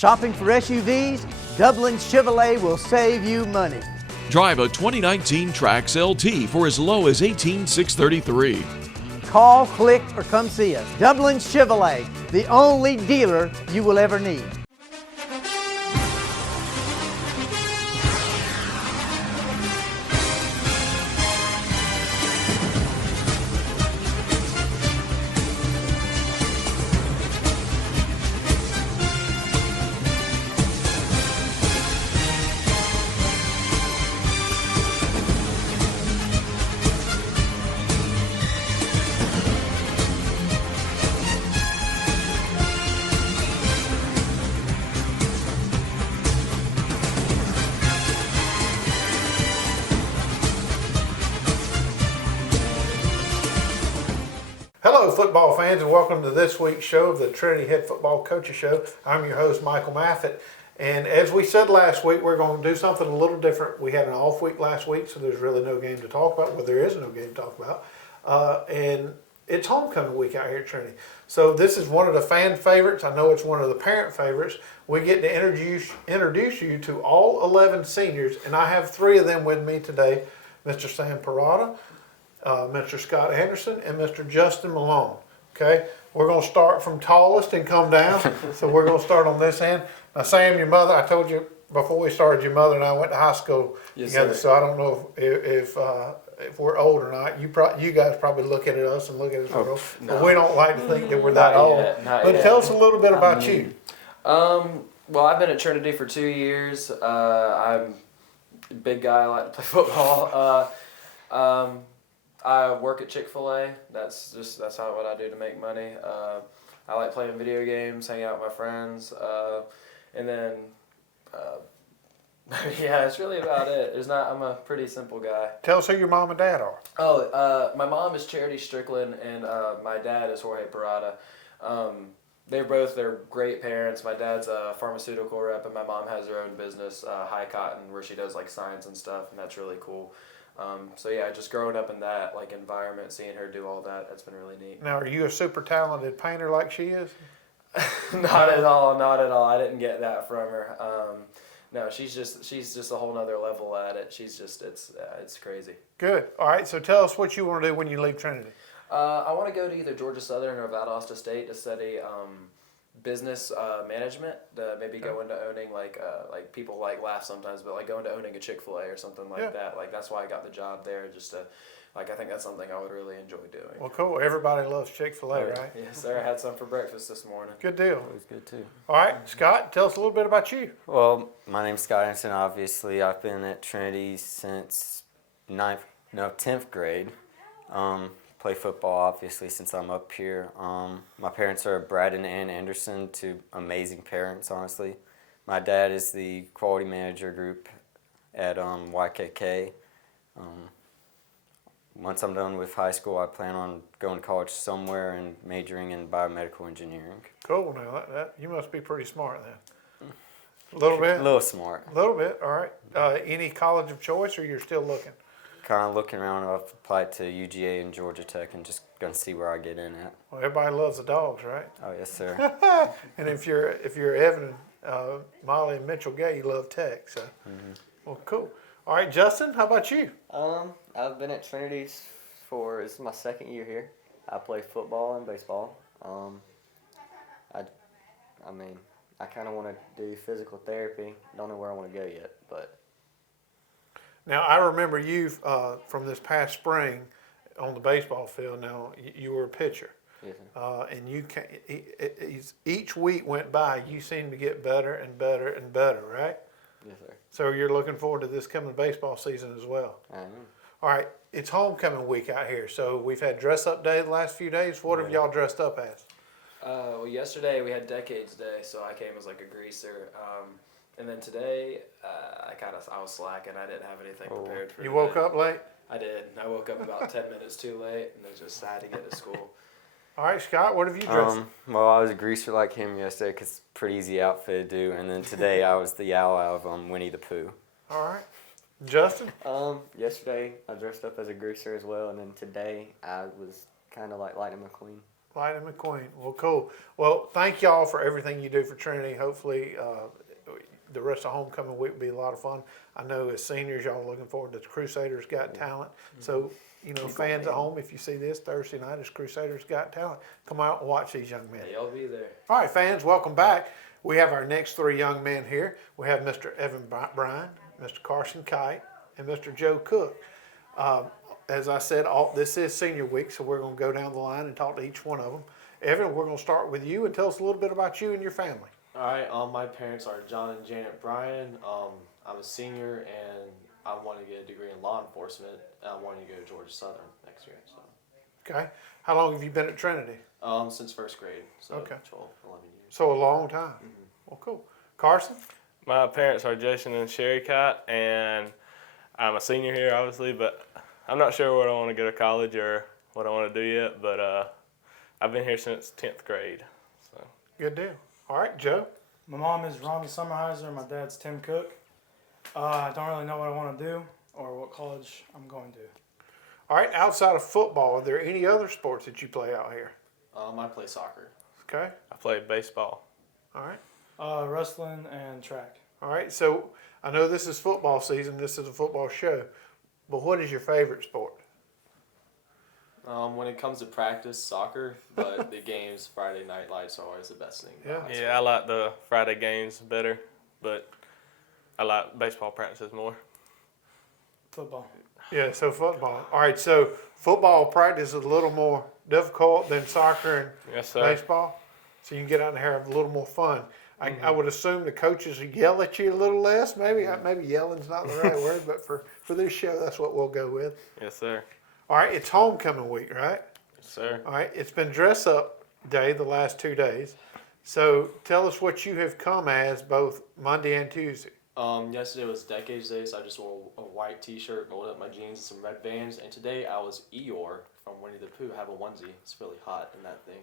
Shopping for SUVs? Dublin Chevrolet will save you money. Drive a 2019 Trax LT for as low as $18,633. Call, click, or come see us. Dublin Chevrolet, the only dealer you will ever need. Hello, football fans, and welcome to this week's show of the Trinity Head Football Coaches Show. I'm your host, Michael Maffett, and as we said last week, we're going to do something a little different. We had an off week last week, so there's really no game to talk about. Well, there is no game to talk about, and it's homecoming week out here at Trinity. So this is one of the fan favorites. I know it's one of the parent favorites. We get to introduce you to all 11 seniors, and I have 3 of them with me today, Mr. Sam Parada, Mr. Scott Anderson, and Mr. Justin Malone. Okay, we're going to start from tallest and come down. So we're going to start on this end. Now, Sam, your mother, I told you before we started, your mother and I went to high school together. Sir. So I don't know if we're old or not. You guys probably look at us and look at us, no. But we don't like to think that we're that old. But tell us a little bit about you. Well, I've been at Trinity for 2 years. I'm a big guy. I like to play football. I work at Chick-fil-A. That's what I do to make money. I like playing video games, hanging out with my friends, and then yeah, that's really about it. I'm a pretty simple guy. Tell us who your mom and dad are. My mom is Charity Strickland, and my dad is Jorge Parada. They're great parents. My dad's a pharmaceutical rep, and my mom has her own business, High Cotton, where she does like signs and stuff, and that's really cool. So yeah, just growing up in that like environment, seeing her do all that, that's been really neat. Now, are you a super talented painter like she is? Not at all. I didn't get that from her. No, she's just a whole nother level at it. It's crazy. Good. All right. So tell us what you want to do when you leave Trinity. I want to go to either Georgia Southern or Valdosta State to study business management. To maybe go into owning like people like laugh sometimes, but like go into owning a Chick-fil-A or something like that. Like that's why I got the job there. Just to I think that's something I would really enjoy doing. Well, cool. Everybody loves Chick-fil-A, right? Yes, sir. I had some for breakfast this morning. Good deal. It was good too. All right, Scott, tell us a little bit about you. Well, my name's Scott Anderson. Obviously, I've been at Trinity since 10th grade. Play football, obviously, since I'm up here. My parents are Brad and Ann Anderson, 2 amazing parents, honestly. My dad is the quality manager group at YKK. Once I'm done with high school, I plan on going to college somewhere and majoring in biomedical engineering. Cool. Now, that you must be pretty smart then. A little bit? A little smart. A little bit, all right. Any college of choice, or you're still looking? Kind of looking around. I've applied to UGA and Georgia Tech and just going to see where I get in at. Well, everybody loves the dogs, right? Oh, yes, sir. And if you're Evan, Molly, and Mitchell Gay, you love Tech. So, Well, cool. All right, Justin, how about you? I've been at Trinity this is my 2nd year here. I play football and baseball. I kind of want to do physical therapy. Don't know where I want to go yet, but. Now, I remember you from this past spring on the baseball field. Now, you were a pitcher. Yes, sir. And each week went by, you seemed to get better and better and better, right? Yes, sir. So you're looking forward to this coming baseball season as well. I am. All right, it's homecoming week out here, so we've had dress-up day the last few days. What have y'all dressed up as? Well, yesterday we had Decades Day, so I came as like a greaser. And then today, I was slacking. I didn't have anything prepared for You woke up late? I did. I woke up about 10 minutes too late, and I just had to get to school. All right, Scott, what have you dressed? Well, I was a greaser like him yesterday because it's a pretty easy outfit to do. And then today I was the owl out of Winnie the Pooh. All right. Justin? Yesterday I dressed up as a greaser as well, and then today I was kind of like Lightning McQueen. Lightning McQueen. Well, cool. Well, thank y'all for everything you do for Trinity. Hopefully, the rest of homecoming week will be a lot of fun. I know as seniors, y'all are looking forward to Crusaders Got Talent. So, fans at home, if you see this Thursday night, it's Crusaders Got Talent. Come out and watch these young men. Hey, I'll be there. All right, fans, welcome back. We have our next three young men here. We have Mr. Evan Bryan, Mr. Carson Kite, and Mr. Joe Cook. As I said, this is senior week, so we're going to go down the line and talk to each one of them. Evan, we're going to start with you and tell us a little bit about you and your family. All right. My parents are John and Janet Bryan. I'm a senior, and I want to get a degree in law enforcement. I want to go to Georgia Southern next year. So. Okay. How long have you been at Trinity? Since first grade. So okay. 12, 11 years. So a long time. Mm-hmm. Well, cool. Carson? My parents are Jason and Sherry Cott, and I'm a senior here, obviously, but I'm not sure what I want to go to college or what I want to do yet, but I've been here since 10th grade. So. Good deal. All right, Joe? My mom is Rhonda Summerheiser. My dad's Tim Cook. I don't really know what I want to do or what college I'm going to. All right, outside of football, are there any other sports that you play out here? I play soccer. Okay. I play baseball. All right. Wrestling and track. All right, so I know this is football season. This is a football show. But what is your favorite sport? When it comes to practice, soccer, but the games, Friday night lights are always the best thing. Yeah, I like the Friday games better, but I like baseball practices more. Football. Yeah, so football. All right, so football practice is a little more difficult than soccer and Yes, sir. baseball. So you can get out there and have a little more fun. I would assume the coaches yell at you a little less. Maybe yelling's not the right word, but for this show, that's what we'll go with. Yes, sir. All right, it's homecoming week, right? Yes, sir. All right, it's been dress up day the last 2 days. So tell us what you have come as both Monday and Tuesday. Yesterday was Decades Day, so I just wore a white t-shirt, rolled up my jeans and some red Vans. And today I was Eeyore from Winnie the Pooh. I have a onesie. It's really hot in that thing.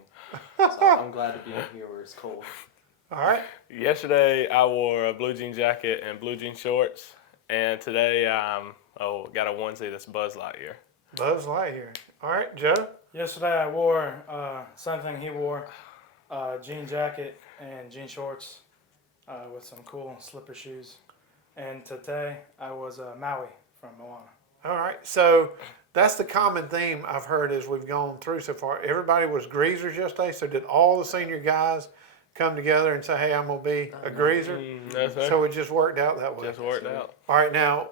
So I'm glad to be in here where it's cold. All right. Yesterday I wore a blue jean jacket and blue jean shorts, and today I'm got a onesie that's Buzz Lightyear. Buzz Lightyear. All right, Joe? Yesterday I wore same thing he wore, jean jacket and jean shorts with some cool slipper shoes. And today I was Maui from Moana. All right, so that's the common theme I've heard as we've gone through so far. Everybody was greasers yesterday, so did all the senior guys come together and say, hey, I'm going to be a greaser? No, sir. So it just worked out that way. Just worked out. All right, now,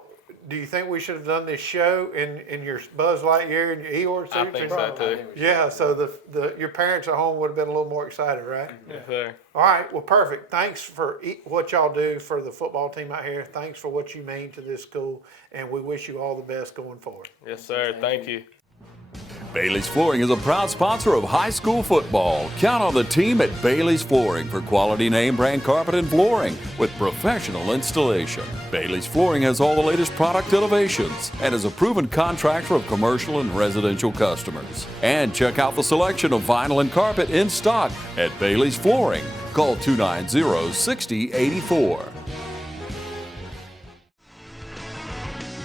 do you think we should have done this show in your Buzz Lightyear and your Eeyore suits? I think so, too. Yeah, so your parents at home would have been a little more excited, right? Yes, sir. All right, well, perfect. Thanks for what y'all do for the football team out here. Thanks for what you mean to this school, and we wish you all the best going forward. Yes, sir. Thank you. Bailey's Flooring is a proud sponsor of high school football. Count on the team at Bailey's Flooring for quality name brand carpet and flooring with professional installation. Bailey's Flooring has all the latest product innovations and is a proven contractor of commercial and residential customers. And check out the selection of vinyl and carpet in stock at Bailey's Flooring. Call 290-6084.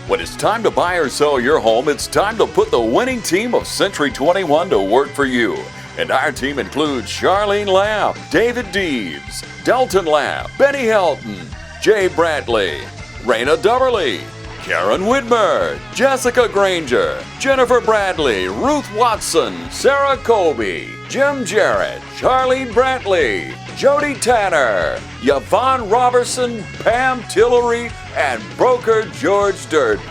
When it's time to buy or sell your home, it's time to put the winning team of Century 21 to work for you. And our team includes Charlene Lamb, David Deebs, Dalton Lamb, Benny Helton, Jay Bradley, Raina Dubberly, Karen Whitmer, Jessica Granger, Jennifer Bradley, Ruth Watson, Sarah Colby, Jim Jarrett, Charlene Brantley, Jody Tanner, Yvonne Robertson, Pam Tillery, and broker George Durden.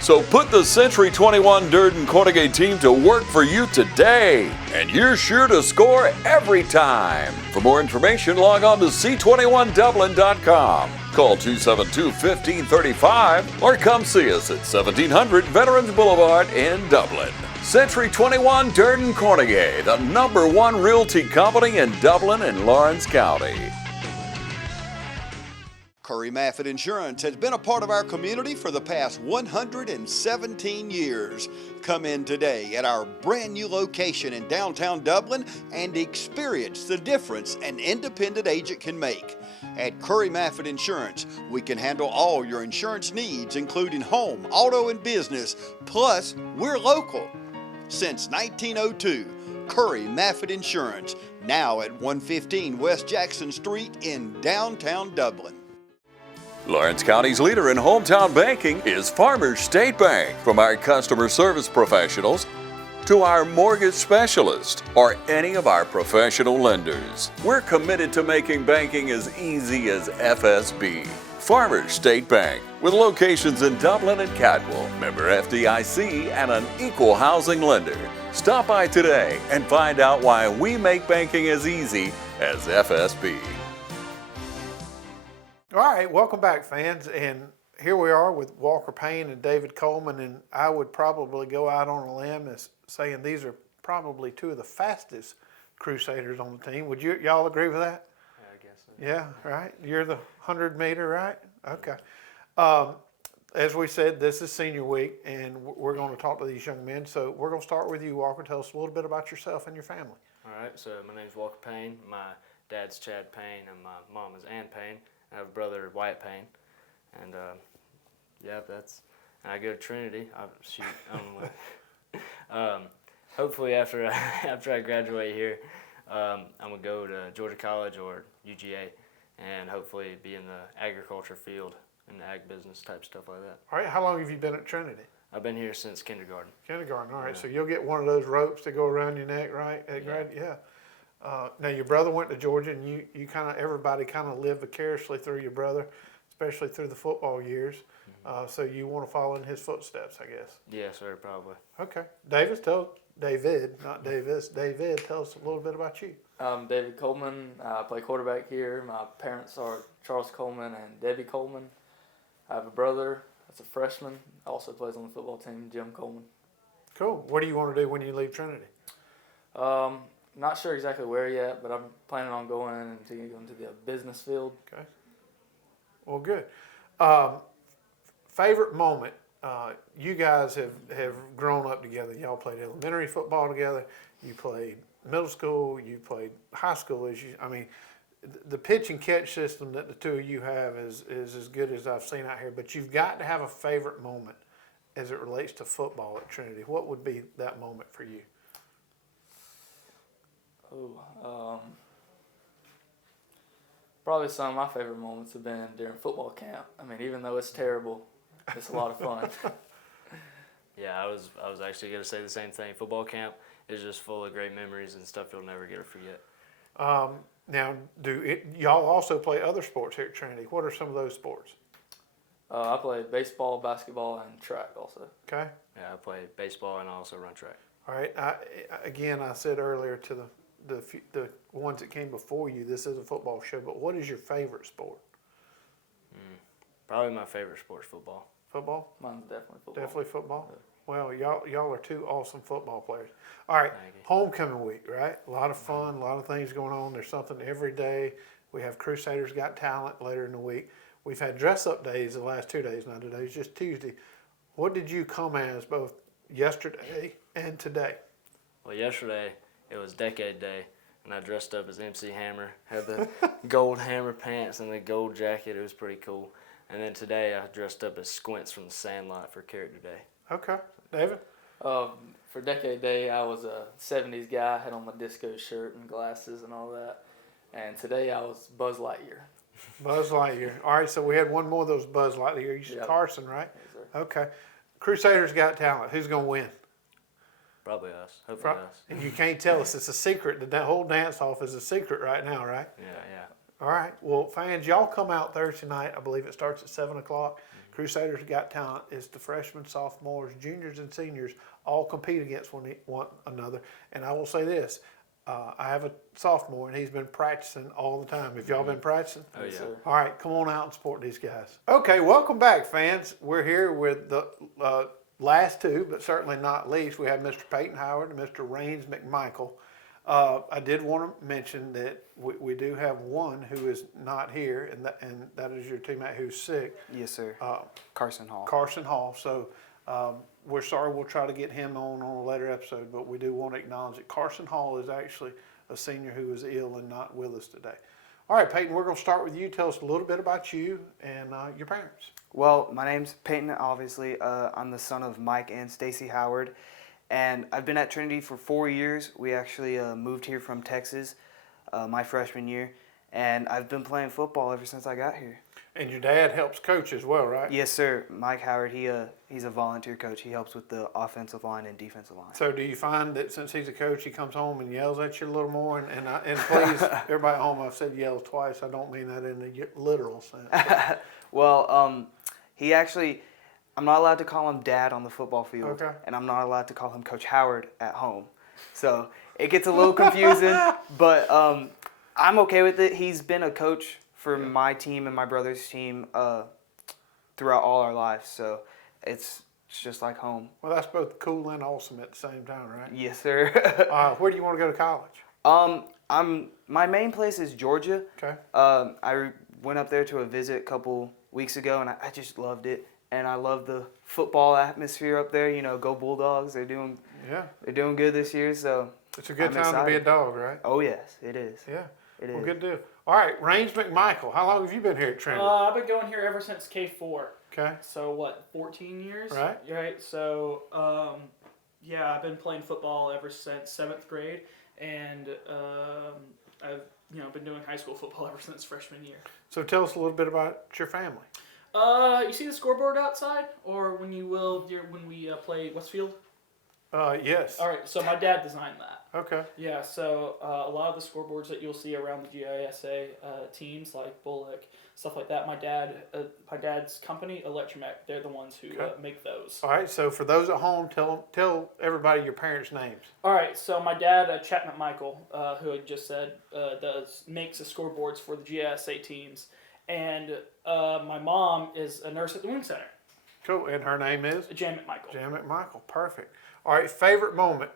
So put the Century 21 Durden Cornegay team to work for you today, and you're sure to score every time. For more information, log on to c21dublin.com. Call 272-1535 or come see us at 1700 Veterans Boulevard in Dublin. Century 21 Durden Cornegay, the #1 realty company in Dublin and Lawrence County. Curry Maffitt Insurance has been a part of our community for the past 117 years. Come in today at our brand new location in downtown Dublin and experience the difference an independent agent can make. At Curry Maffitt Insurance, we can handle all your insurance needs, including home, auto, and business. Plus, we're local. Since 1902, Curry Maffitt Insurance, now at 115 West Jackson Street in downtown Dublin. Lawrence County's leader in hometown banking is Farmers State Bank. From our customer service professionals to our mortgage specialist or any of our professional lenders, we're committed to making banking as easy as FSB. Farmers State Bank, with locations in Dublin and Cadwell, member FDIC, and an equal housing lender. Stop by today and find out why we make banking as easy as FSB. All right, welcome back, fans. And here we are with Walker Payne and David Coleman, and I would probably go out on a limb as saying these are probably two of the fastest Crusaders on the team. Would y'all agree with that? Yeah, I guess so. Yeah, right. You're the 100-meter, right? Okay. As we said, this is senior week, and we're going to talk to these young men. So we're going to start with you, Walker. Tell us a little bit about yourself and your family. All right, so my name's Walker Payne. My dad's Chad Payne, and my mom is Ann Payne. I have a brother, Wyatt Payne, and and I go to Trinity. I don't know. Hopefully after I graduate here, I'm gonna go to Georgia College or UGA, and hopefully be in the agriculture field and the ag business type stuff like that. All right. How long have you been at Trinity? I've been here since kindergarten. Kindergarten. All right. Yeah. So you'll get one of those ropes to go around your neck, right? Yeah. Now your brother went to Georgia, and you everybody kind of lived vicariously through your brother, especially through the football years. So you want to follow in his footsteps, I guess. Yes, sir, probably. Okay. David, not Davis. David, tell us a little bit about you. I'm David Coleman. I play quarterback here. My parents are Charles Coleman and Debbie Coleman. I have a brother that's a freshman, also plays on the football team, Jim Coleman. Cool. What do you want to do when you leave Trinity? Not sure exactly where yet, but I'm planning on going into the business field. Okay. Well, good. Favorite moment? You guys have grown up together. Y'all played elementary football together. You played middle school. You played high school. The pitch and catch system that the two of you have is as good as I've seen out here. But you've got to have a favorite moment as it relates to football at Trinity. What would be that moment for you? Probably some of my favorite moments have been during football camp. Even though it's terrible, it's a lot of fun. Yeah, I was actually going to say the same thing. Football camp is just full of great memories and stuff you'll never get to forget. Now, y'all also play other sports here at Trinity? What are some of those sports? I play baseball, basketball, and track also. Okay. Yeah, I play baseball and I also run track. All right. I said earlier to the ones that came before you, this is a football show, but what is your favorite sport? Probably my favorite sport is football. Football? Mine's definitely football. Definitely football? Yeah. Well, y'all are two awesome football players. All right, homecoming week, right? A lot of fun, a lot of things going on. There's something every day. We have Crusaders Got Talent later in the week. We've had dress-up days the last 2 days. Now today's just Tuesday. What did you come as both yesterday and today? Well, yesterday it was Decade Day, and I dressed up as MC Hammer. Had the gold hammer pants and the gold jacket. It was pretty cool. And then today I dressed up as Squints from The Sandlot for Character Day. Okay. David? For Decade Day, I was a 70s guy. I had on my disco shirt and glasses and all that. And today I was Buzz Lightyear. Buzz Lightyear. All right, so we had one more of those Buzz Lightyear. You said Carson, right? Yes, sir. Okay. Crusaders Got Talent. Who's going to win? Probably us. Hopefully us. And you can't tell us. It's a secret. The whole dance-off is a secret right now, right? Yeah. All right. Well, fans, y'all come out Thursday night. I believe it starts at 7 o'clock. Crusaders Got Talent is the freshmen, sophomores, juniors, and seniors all compete against one another. And I will say this. I have a sophomore, and he's been practicing all the time. Have y'all been practicing? Oh, yeah. All right. Come on out and support these guys. Okay. Welcome back, fans. We're here with the last two, but certainly not least. We have Mr. Peyton Howard and Mr. Raines McMichael. I did want to mention that we do have one who is not here, and that is your teammate who's sick. Yes, sir. Carson Hall. Carson Hall. So we're sorry. We'll try to get him on a later episode, but we do want to acknowledge that Carson Hall is actually a senior who is ill and not with us today. All right, Peyton, we're going to start with you. Tell us a little bit about you and your parents. Well, my name's Peyton, obviously. I'm the son of Mike and Stacy Howard. and I've been at Trinity for 4 years. We actually moved here from Texas my freshman year, and I've been playing football ever since I got here. And your dad helps coach as well, right? Yes, sir. Mike Howard, he's a volunteer coach. He helps with the offensive line and defensive line. So do you find that since he's a coach, he comes home and yells at you a little more? And please, everybody at home, I've said yells twice. I don't mean that in the literal sense. Well, he actually, I'm not allowed to call him Dad on the football field, Okay. and I'm not allowed to call him Coach Howard at home. So it gets a little confusing, but I'm okay with it. He's been a coach for my team and my brother's team throughout all our lives, so it's just like home. Well, that's both cool and awesome at the same time, right? Yes, sir. Where do you want to go to college? My main place is Georgia. Okay. I went up there to a visit a couple weeks ago, and I just loved it. And I love the football atmosphere up there. You know, go Bulldogs! They're doing good this year, so It's a good I'm time excited. to be a dog, right? Oh yes, it is. Yeah. It Well, is. good deal. All right, Raines McMichael, how long have you been here at Trinity? I've been going here ever since K4. Okay. So what, 14 years? Right. Right. So yeah, I've been playing football ever since 7th grade, and I've been doing high school football ever since freshman year. So tell us a little bit about your family. You see the scoreboard outside, or when we play Westfield? Yes. All right. So my dad designed that. Okay. Yeah, so a lot of the scoreboards that you'll see around the GISA teams, like Bullock, stuff like that, my dad's company, Electromech, they're the ones who make those. All right, so for those at home, tell everybody your parents' names. All right, so my dad, Chapman Michael, who I just said, makes the scoreboards for the GISA teams, and my mom is a nurse at the Wing Center. Cool, and her name is? Jan McMichael. Jan McMichael, perfect. All right, favorite moment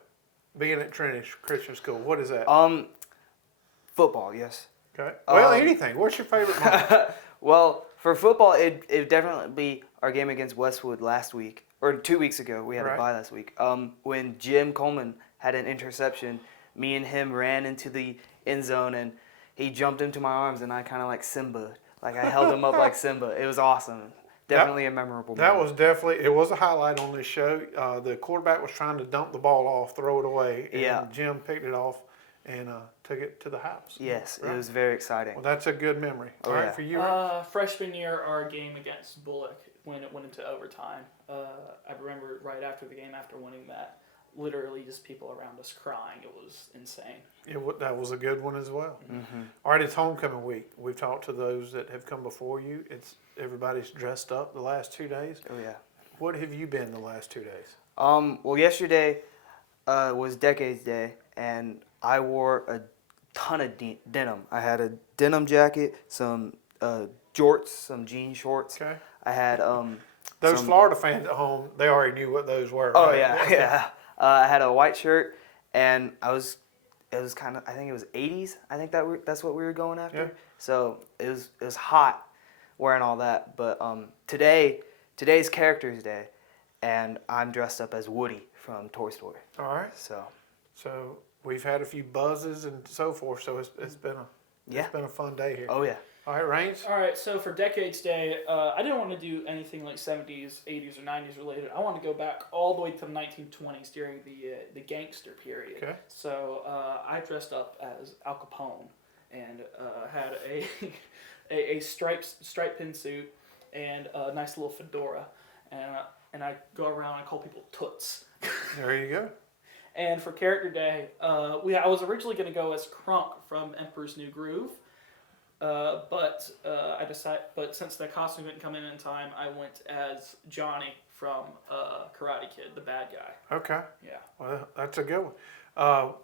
being at Trinity Christian School, what is that? Football, yes. Okay. Well, anything. What's your favorite moment? Well, for football, it'd definitely be our game against Westwood last week, or 2 weeks ago. We had a bye last week. When Jim Coleman had an interception, me and him ran into the end zone, and he jumped into my arms, and I kind of like Simba. Like I held him up like Simba. It was awesome. Definitely a memorable moment. That was it was a highlight on this show. The quarterback was trying to dump the ball off, throw it away, and Jim picked it off and took it to the house. Yes, it was very exciting. Well, that's a good memory. All right, for you? Freshman year, our game against Bullock, when it went into overtime, I remember right after the game, after winning that, literally just people around us crying. It was insane. That was a good one as well. Mm-hmm. All right, it's homecoming week. We've talked to those that have come before you. Everybody's dressed up the last 2 days. Oh yeah. What have you been the last 2 days? Well, yesterday was Decades Day, and I wore a ton of denim. I had a denim jacket, some jorts, some jean shorts. Okay. I had Those Florida fans at home, they already knew what those were. Oh right? yeah. I had a white shirt, and it was kind of, I think it was 80s. I think that's what we were going after. Yeah. So it was hot wearing all that. But today's Characters Day, and I'm dressed up as Woody from Toy Story. All right. So we've had a few buzzes and so forth. So it's been a fun day here. Oh yeah. All right, Raines. All right, so for Decades Day, I didn't want to do anything like 70s, 80s, or 90s related. I want to go back all the way to the 1920s during the gangster period. Okay. So I dressed up as Al Capone and had a striped pin suit and a nice little fedora, and I go around and I call people toots. There you go. And for Character Day, I was originally going to go as Crunk from Emperor's New Groove. But I decided. But since the costume didn't come in time, I went as Johnny from Karate Kid, the bad guy. Okay. Yeah. Well, that's a good one.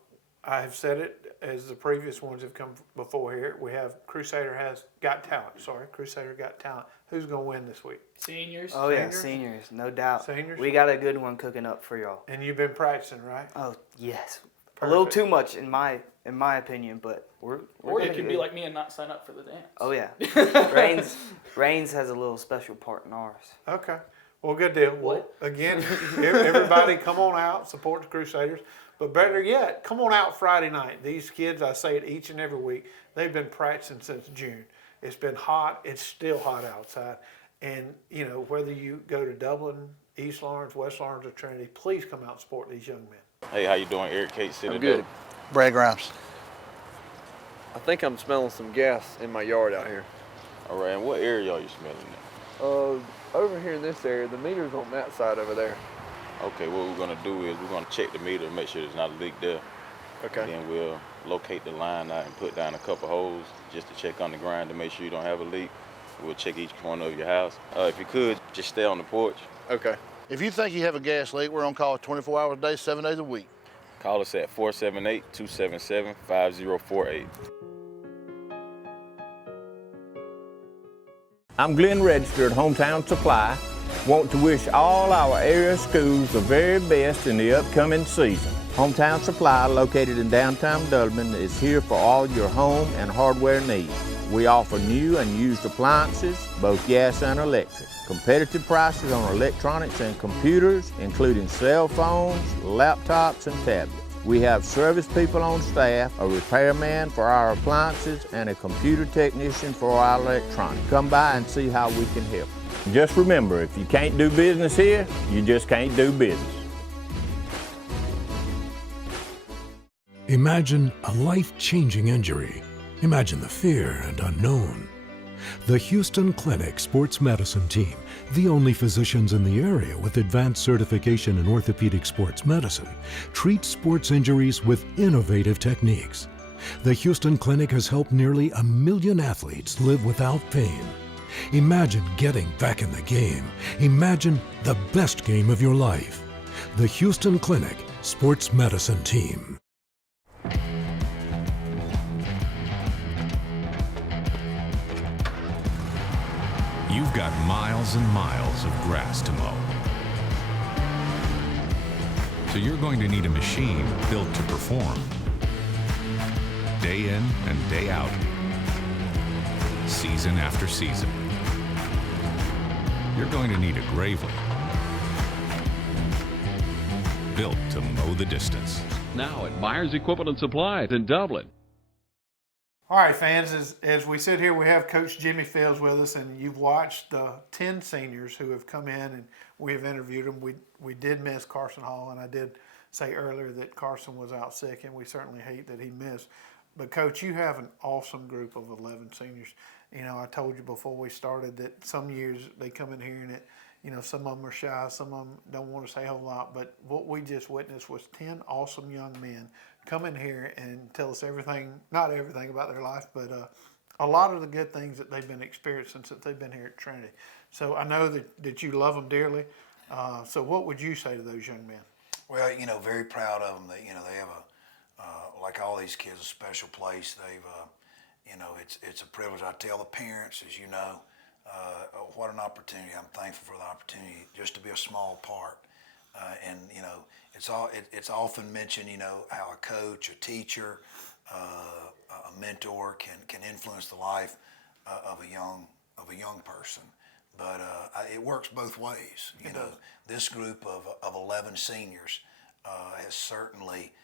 I have said it as the previous ones have come before here. We have Crusader Got Talent. Who's going to win this week? Seniors. Oh yeah, seniors, no doubt. Seniors. We got a good one cooking up for y'all. And you've been practicing, right? Oh yes. Perfect. A little too much in my opinion, but we're or you could be like me and not sign up for the dance. Oh yeah. Raines has a little special part in ours. Okay. Well, good deal. Well, again, everybody come on out, support the Crusaders. But better yet, come on out Friday night. These kids, I say it each and every week, they've been practicing since June. It's been hot. It's still hot outside. And, whether you go to Dublin, East Lawrence, West Lawrence, or Trinity, please come out and support these young men. Hey, how you doing? Eric Kate, City. I'm good. Brad Grimes. I think I'm smelling some gas in my yard out here. All right, and what area are you smelling at? Over here in this area, the meter's on that side over there. Okay, what we're gonna do is we're gonna check the meter and make sure there's not a leak there. Okay. Then we'll locate the line out and put down a couple holes just to check on the ground to make sure you don't have a leak. We'll check each corner of your house. If you could, just stay on the porch. Okay. If you think you have a gas leak, we're on call 24 hours a day, 7 days a week. Call us at 478-277-5048. I'm Glenn Register at Hometown Supply. Want to wish all our area schools the very best in the upcoming season. Hometown Supply, located in downtown Dublin, is here for all your home and hardware needs. We offer new and used appliances, both gas and electric. Competitive prices on electronics and computers, including cell phones, laptops, and tablets. We have service people on staff, a repairman for our appliances, and a computer technician for our electronics. Come by and see how we can help. Just remember, if you can't do business here, you just can't do business. Imagine a life-changing injury. Imagine the fear and unknown. The Houston Clinic Sports Medicine Team, the only physicians in the area with advanced certification in orthopedic sports medicine, treats sports injuries with innovative techniques. The Houston Clinic has helped nearly 1 million athletes live without pain. Imagine getting back in the game. Imagine the best game of your life. The Houston Clinic Sports Medicine Team. You've got miles and miles of grass to mow. So you're going to need a machine built to perform. Day in and day out. Season after season. You're going to need a Gravely. Built to mow the distance. Now at Myers Equipment and Supply in Dublin. All right, fans, as we sit here, we have Coach Jimmy Fields with us, and you've watched the 10 seniors who have come in, and we have interviewed them. We did miss Carson Hall, and I did say earlier that Carson was out sick, and we certainly hate that he missed. But, Coach, you have an awesome group of 11 seniors. You know, I told you before we started that some years they come in here and some of them are shy, some of them don't want to say a whole lot, but what we just witnessed was 10 awesome young men come in here and tell us everything, not everything about their life, but a lot of the good things that they've been experiencing since they've been here at Trinity. So I know that you love them dearly. So what would you say to those young men? Well, very proud of them. They have like all these kids, a special place. They've, it's a privilege. I tell the parents, as you know, what an opportunity. I'm thankful for the opportunity just to be a small part. It's often mentioned, how a coach, a teacher, a mentor can influence the life of a young person. But it works both ways. This group of 11 seniors has certainly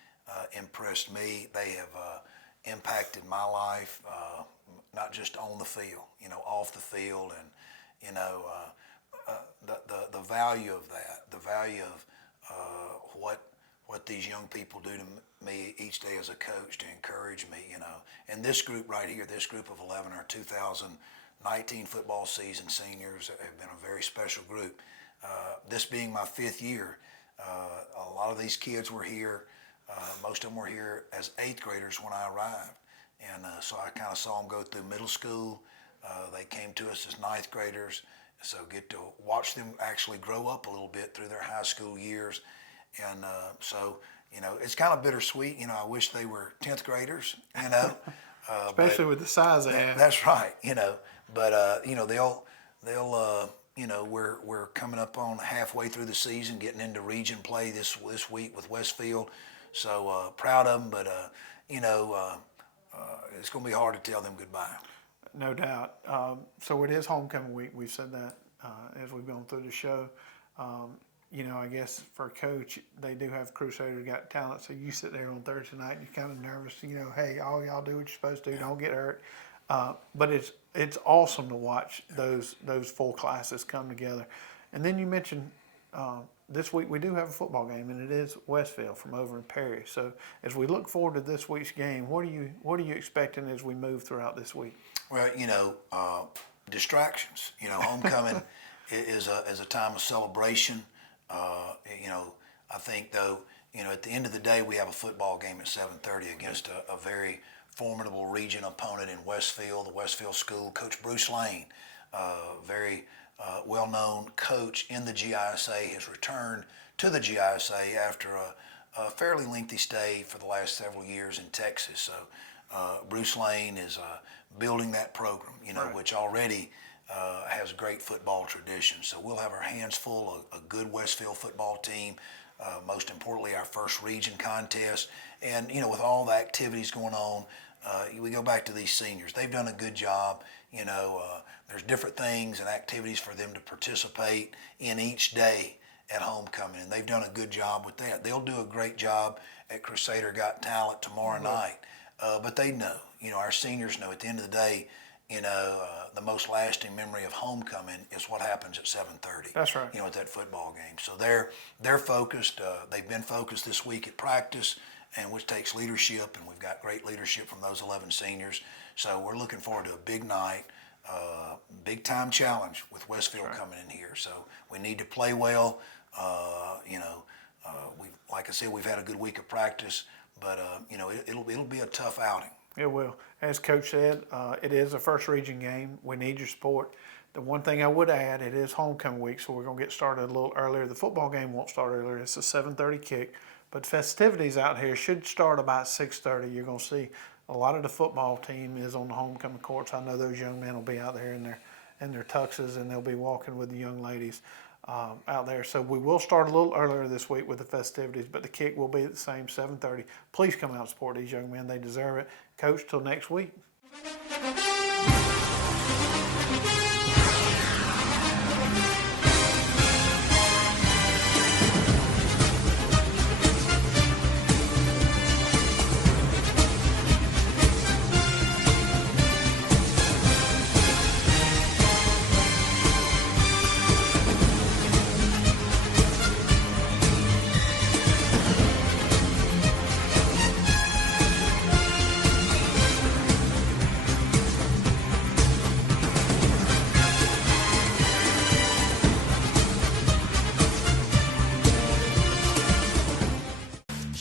impressed me. They have impacted my life, not just on the field, off the field, and the value of that, the value of what these young people do to me each day as a coach to encourage me, And this group right here, this group of 11, our 2019 football season seniors have been a very special group. This being my 5th year, a lot of these kids were here. Most of them were here as 8th graders when I arrived. And so I kind of saw them go through middle school. They came to us as 9th graders. So get to watch them actually grow up a little bit through their high school years. And it's kind of bittersweet. I wish they were 10th graders, Especially with the size they have. That's right, But, we're coming up on halfway through the season, getting into region play this week with Westfield. So proud of them, but, it's going to be hard to tell them goodbye. No doubt. So it is homecoming week. We've said that as we've gone through the show. I guess for a coach, they do have Crusaders got talent. So you sit there on Thursday night and you're kind of nervous. Hey, all y'all do what you're supposed to do. Don't get hurt. But it's awesome to watch those full classes come together. And then you mentioned this week we do have a football game, and it is Westfield from over in Perry. So as we look forward to this week's game, what are you expecting as we move throughout this week? Well, distractions. Homecoming is a time of celebration. I think though, at the end of the day, we have a football game at 7:30 against a very formidable region opponent in Westfield, the Westfield School. Coach Bruce Lane, very well-known coach in the GISA, has returned to the GISA after a fairly lengthy stay for the last several years in Texas. So Bruce Lane is building that program, which already has great football tradition. So we'll have our hands full of a good Westfield football team. Most importantly, our first region contest. And, with all the activities going on, we go back to these seniors. They've done a good job. There's different things and activities for them to participate in each day at homecoming, and they've done a good job with that. They'll do a great job at Crusader Got Talent tomorrow night. But they know, our seniors know at the end of the day, the most lasting memory of homecoming is what happens at 7:30. That's right. At that football game. So they're focused. They've been focused this week at practice, and which takes leadership, and we've got great leadership from those 11 seniors. So we're looking forward to a big night, big time challenge with Westfield coming in here. So we need to play well. Like I said, we've had a good week of practice, but it'll be a tough outing. It will. As Coach said, it is a first region game. We need your support. The one thing I would add, it is homecoming week, so we're going to get started a little earlier. The football game won't start earlier. It's a 7:30 kick. But festivities out here should start about 6:30. You're going to see a lot of the football team is on the homecoming courts. I know those young men will be out there in their tuxes, and they'll be walking with the young ladies out there. So we will start a little earlier this week with the festivities, but the kick will be at the same 7:30. Please come out and support these young men. They deserve it. Coach, till next week.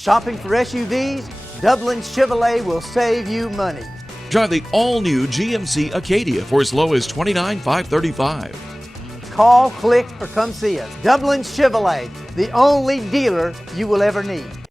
Shopping for SUVs? Dublin Chevrolet will save you money. Drive the all-new GMC Acadia for as low as $29,535. Call, click, or come see us. Dublin Chevrolet, the only dealer you will ever need.